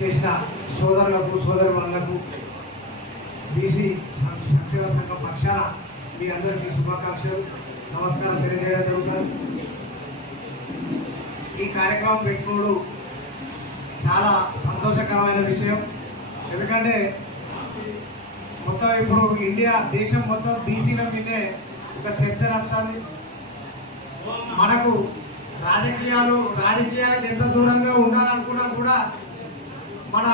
చేసిన సోదరులకు సోదరులకు బీసీ సంక్షేమ సంఘం పక్షాన మీ అందరికీ శుభాకాంక్షలు నమస్కారం తెలియజేయడం జరుగుతుంది. ఈ కార్యక్రమం పెట్టుకోవడం చాలా సంతోషకరమైన విషయం. ఎందుకంటే మొత్తం ఇప్పుడు ఇండియా దేశం మొత్తం బీసీల మీదే ఒక చర్చ నడుతుంది. మనకు రాజకీయాలకు ఎంత దూరంగా ఉండాలనుకున్నా కూడా మన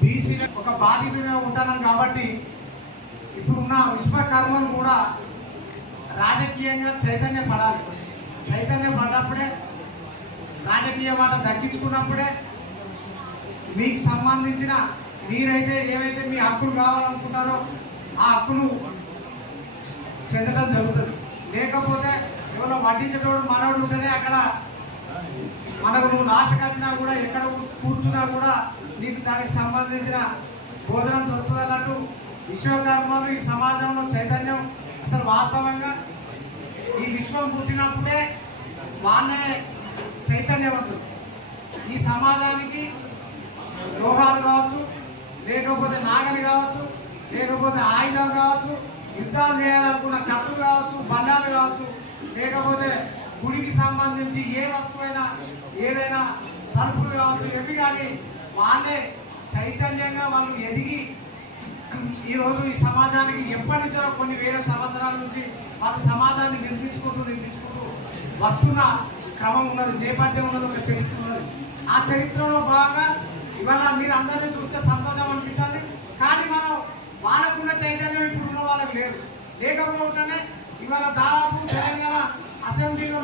బీసీల ఒక బాధితుగా ఉంటాను కాబట్టి ఇప్పుడున్న విశ్వకర్మలు కూడా రాజకీయంగా చైతన్యపడ్డప్పుడే రాజకీయ మాట దక్కించుకున్నప్పుడే మీకు సంబంధించిన మీరైతే ఏవైతే మీ హక్కులు కావాలనుకుంటారో ఆ హక్కును చెందడం జరుగుతుంది. లేకపోతే ఎవరో వడ్డించేటోడు మనోడు ఉంటేనే అక్కడ మనకు నువ్వు నాశకొచ్చినా కూడా ఎక్కడ కూర్చున్నా కూడా నీకు దానికి సంబంధించిన భోజనం దొరుకుతుంది అన్నట్టు విశ్వకర్మలు ఈ సమాజంలో చైతన్యం అసలు వాస్తవంగా ఈ విశ్వం పుట్టినప్పుడే వాళ్ళే చైతన్యవంతులు. ఈ సమాజానికి లోహాలు కావచ్చు, లేకపోతే నాగలి కావచ్చు, లేకపోతే ఆయుధం కావచ్చు, యుద్ధాలు చేయాలనుకున్న కత్తులు కావచ్చు, బల్లాలు కావచ్చు, లేకపోతే గుడికి సంబంధించి ఏ వస్తువైనా ఏదైనా తలుపులు కావచ్చు, ఎవి కానీ వాళ్ళే చైతన్యంగా వాళ్ళు ఎదిగి ఈరోజు ఈ సమాజానికి ఎప్పటి నుంచో కొన్ని వేల సంవత్సరాల నుంచి వాళ్ళ సమాజాన్ని నిర్మించుకుంటూ వస్తున్న క్రమం ఉన్నది, నేపథ్యం ఉన్నది, ఒక చరిత్ర ఉన్నది. ఆ చరిత్రలో భాగంగా ఇవాళ మీరు అందరినీ చూస్తే సంతోషం అనిపిస్తుంది. కానీ మనం వాళ్ళకున్న చైతన్యం ఇప్పుడు ఉన్న వాళ్ళకి లేదు. లేకపోవటనే ఇవాళ దాదాపు తెలంగాణ అసెంబ్లీలో